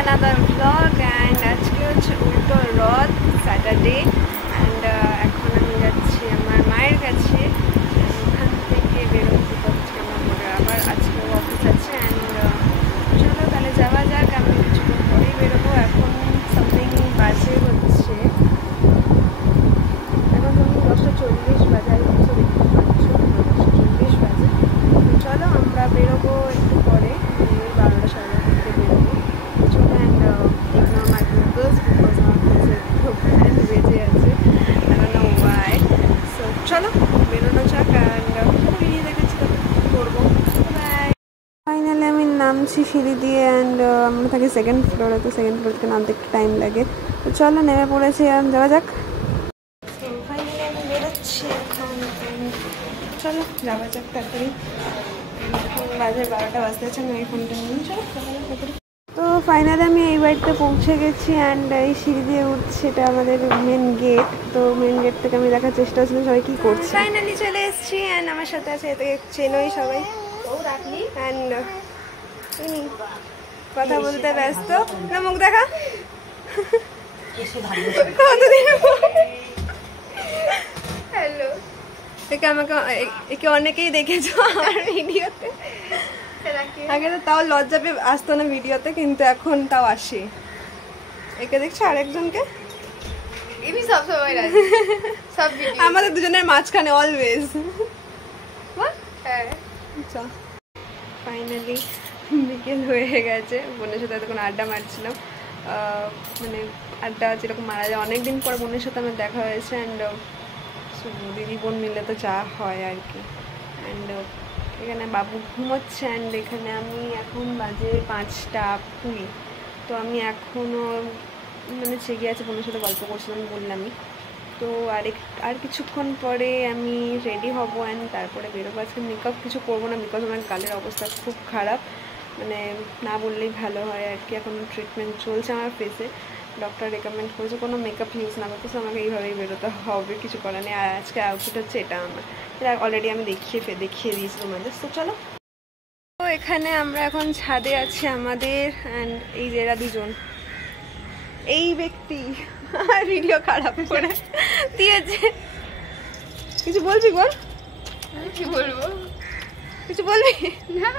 another vlog and আজকে হচ্ছে উল্টো রথ স্যাটারডে অ্যান্ড এখন আমি যাচ্ছি আমার মায়ের কাছে। ওখান থেকে বেরোতে হচ্ছে আমার মনে আবার আজকে অফিস আছে অ্যান্ড চলো তাহলে যাওয়া যাক। আমি কিছুক্ষণ পরেই বেরোবো। এখন সামথিং বাজে হচ্ছে এখন সামথিং 10:40 বাজে। আমি কিছু দেখতে পাচ্ছ 10:40 বাজে। চলো আমরা বেরোবো একটু পরে 12টা সাড়ে 12টার দিকে বেরোবো। চলো and ignore my pimples because আমার ফেসে খুব ব্যান্ড বেজে আছে, I don't know Y. So চলো বেরোনো যাক অ্যান্ড বেরিয়ে দেখাচ্ছি তবে কী করবো। বাই। ফাইনালি আমি নামছি সিঁড়ি দিয়ে অ্যান্ড আমরা থাকি সেকেন্ড ফ্লোরে, তো সেকেন্ড ফ্লোর থেকে নামতে একটু টাইম লাগে। তো চলো নেমে পড়েছি আর যাওয়া যাক। তো ফাইনালি আমি বেরোচ্ছি এখন, চলো যাওয়া যাক তাড়াতাড়ি। বাজে 12টা বাজতে আছে, আমি এই ফোনটা নিয়ে চলো। তো ফাইনালি আমি এই বাড়িতে পৌঁছে গেছি অ্যান্ড এই সিঁড়ি দিয়ে উঠছি, এটা আমাদের মেন গেট। তো মেন গেট থেকে আমি দেখার চেষ্টা করছি সবাই কী করছে। ফাইনালি চলে এসেছি অ্যান্ড আমার সাথে আছে, এতে চেনোই সবাই অ্যান্ড কথা বলতে ব্যস্ত না, মুখ দেখা হ্যালো। একে অনেকেই দেখেছো আমার ভিডিওতে, আগে তো তাও লজ্জা পেয়ে আসতো না ভিডিওতে, কিন্তু এখন তাও আসে। একে দেখছো আরেকজনকে, আমাদের দুজনের মাঝখানে অলওয়েজ। ফাইনালি বিকেল হয়ে গেছে, বোনের সাথে এতক্ষণ আড্ডা মারছিলাম, মানে আড্ডা যেরকম মারা যায়। অনেকদিন পর বোনের সাথে আমার দেখা হয়েছে অ্যান্ড দিদি বোন মিলে তো যা হয় আর কি। অ্যান্ড এখানে বাবু ঘুমোচ্ছে অ্যান্ড এখানে আমি এখন বাজে 5:20। তো আমি এখনও মানে জেগে আছে, বোনের সাথে গল্প করছিলাম বললামই। তো আর কিছুক্ষণ পরে আমি রেডি হব অ্যান্ড তারপরে বেরোবো। আজকে মেকআপ কিছু করবো না বিকজ আমার গালের অবস্থা খুব খারাপ, মানে না বললেই ভালো হয় আর কি। এখন ট্রিটমেন্ট চলছে আমার ফেসে, ডক্টর রেকমেন্ড করেছে কোনো মেকআপ ইউজ না করতে, আমাকে এইভাবেই বেরোতে হবে, কিছু করার নেই। আর আজকে আউটফিট হচ্ছে এটা আমার, এটা অলরেডি আমি দেখিয়ে দিয়েছি তোমাদের। তো চলো, তো এখানে আমরা এখন ছাদে আছি আমাদের অ্যান্ড এই যে এরা দুজন, এই ব্যক্তি ভিডিও খারাপ করে দিয়েছে। কিছু বলবি বল? কি বলবো, কিছু বলবি না?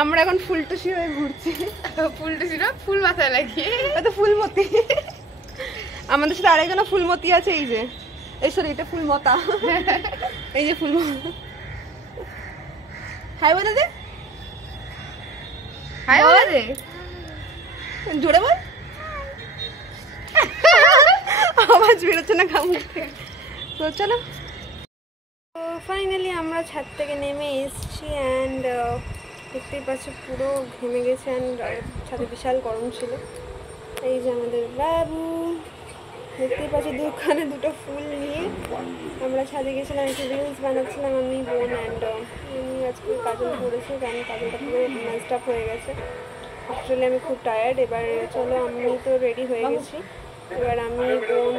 আমরা এখন ফুলটুসি হয়ে ঘুরছি। ফুলটুসি না, ফুল মাথায় লাগিয়ে। তো ফুলমতি, আমাদের সাথে আরেকজন ফুলমতি আছে, এই যে এই সরি এটা ফুলমতা, এই যে ফুলমতা। হাই বলে দে, হাই বলে দে, জোরে বল। আওয়াজ বেরোচ্ছে না কাম। তো চলো, তো ফাইনালি আমরা ছাদ থেকে নেমে এসেছি অ্যান্ড দেখতেই পাচ্ছি পুরো ঘেমে গেছে অ্যান্ড ছাদে বিশাল গরম ছিল। এই যে আমাদের বাবু, দেখতেই পাচ্ছি দোকানে দুটো ফুল নিয়ে আমরা ছাদে গেছিলাম, একটু রিলস বানাচ্ছিলাম আমি, বোন অ্যান্ড আমি। আজকে কাজল করেছি কারণ কাজলটা পুরো মেস্ট আপ হয়ে গেছে। অ্যাকচুয়ালি আমি খুব টায়ার্ড। এবার চলো, আমি তো রেডি হয়ে গেছি, এবার আমি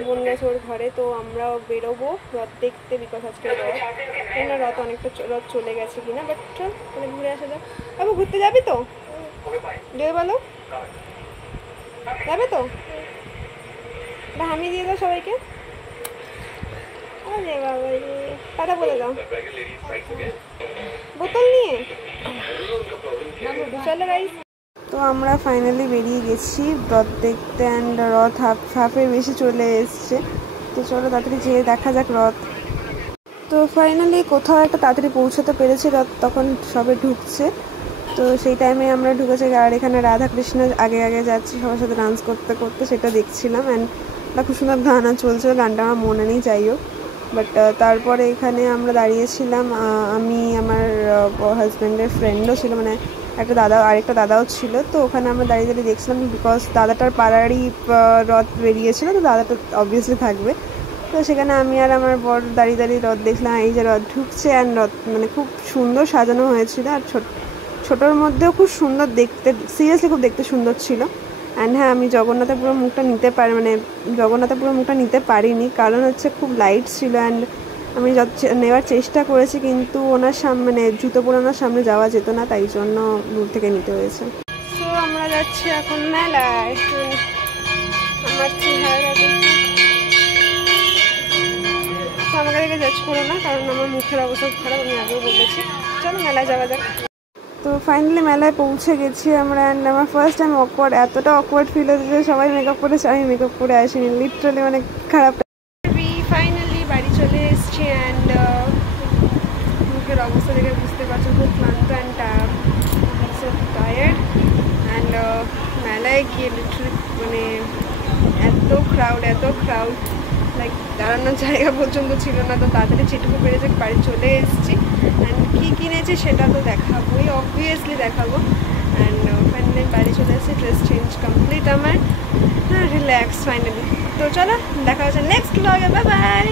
বোন গেছে ওর ঘরে। তো আমরাও বেরোবো রথ দেখতে বিকজ আজকে রথ, না রথ অনেকটা রথ চলে গেছে কিনা, বাট চল মানে ঘুরে আসা যাক। বাবু ঘুরতে যাবি তো? জয় বলো, যাবে তো? হামি দিয়ে দাও সবাইকে। আরে বাবা রে, কথা বলে দাও বোতল নিয়ে। চলো গাইস, তো আমরা ফাইনালি বেরিয়ে গেছি রথ দেখতে অ্যান্ড রথ হাফের বেশি চলে এসছে। তো চলো তাড়াতাড়ি যেয়ে দেখা যাক রথ। তো ফাইনালি কোথাও একটা তাড়াতাড়ি পৌঁছাতে পেরেছি, রথ তখন সবে ঢুকছে। তো সেই টাইমে আমরা ঢুকেছি আর এখানে রাধা কৃষ্ণ আগে আগে যাচ্ছি সবার সাথে ডান্স করতে করতে, সেটা দেখছিলাম অ্যান্ড খুব সুন্দর গানা চলছিল, গানটা আমার মনে নেই যাই হোক। বাট তারপরে এখানে আমরা দাঁড়িয়েছিলাম, আমি আমার হাজব্যান্ডের ফ্রেন্ডও ছিল, মানে একটা দাদা আরেকটা দাদাও ছিল। তো ওখানে আমরা দাঁড়িয়ে দাঁড়িয়ে দেখছিলাম বিকজ দাদাটার পাড়ারই রথ বেরিয়েছিল, তো দাদাটা অবভিয়াসলি থাকবে। তো সেখানে আমি আর আমার বর দাঁড়িয়ে দাঁড়িয়ে রথ দেখলাম। এই যে রথ ঢুকছে অ্যান্ড রথ মানে খুব সুন্দর সাজানো হয়েছিল আর ছোটোর মধ্যেও খুব সুন্দর দেখতে, সিরিয়াসলি খুব দেখতে সুন্দর ছিল। অ্যান্ড হ্যাঁ, আমি জগন্নাথের পুরো মুখটা নিতে পারিনি কারণ হচ্ছে খুব লাইট ছিল অ্যান্ড আমি নেওয়ার চেষ্টা করেছি, কিন্তু ওনার সামনে জুতো পরে ওনার সামনে যাওয়া যেত না, তাই জন্য দূর থেকে নিতে হয়েছে। তো আমরা যাচ্ছে এখন মেলায়। আমার চেহারা তো আমাকে দেখে জাজ করো না, কারণ আমার মুখের অবস্থা খারাপ, আমি আগেও বলেছি। চলো মেলায় যাওয়া যাক। তো ফাইনালি মেলায় পৌঁছে গেছি আমরা, অ্যান্ড আমার ফার্স্ট টাইম অকওয়ার্ড, এতটা অকওয়ার্ড ফিল হচ্ছে যে সবাই মেকআপ করেছে, আমি মেকআপ করে আসিনি, লিটারালি অনেক খারাপ। ফাইনালি বাড়ি চলে এসছি, অ্যান্ড মুখের অবস্থা দেখে বুঝতে পারছো খুব ক্লান্ত অ্যান্ড টায়ার্ড। অ্যান্ড মেলায় গিয়ে লিটারালি মানে এত ক্রাউড, লাইক দাঁড়ানোর জায়গা পর্যন্ত ছিল না। তো তাড়াতাড়ি যেটুকু পেরেছে বাড়ি চলে এসেছি, অ্যান্ড কী কিনেছে সেটা তো দেখাবোই, অবভিয়াসলি দেখাবো। অ্যান্ড ফাইনালি বাড়ি চলে এসেছি, ড্রেস চেঞ্জ কমপ্লিট আমার, হ্যাঁ রিল্যাক্স ফাইনালি। তো চলো দেখা হচ্ছে নেক্সট ব্লগে, বাই বাই।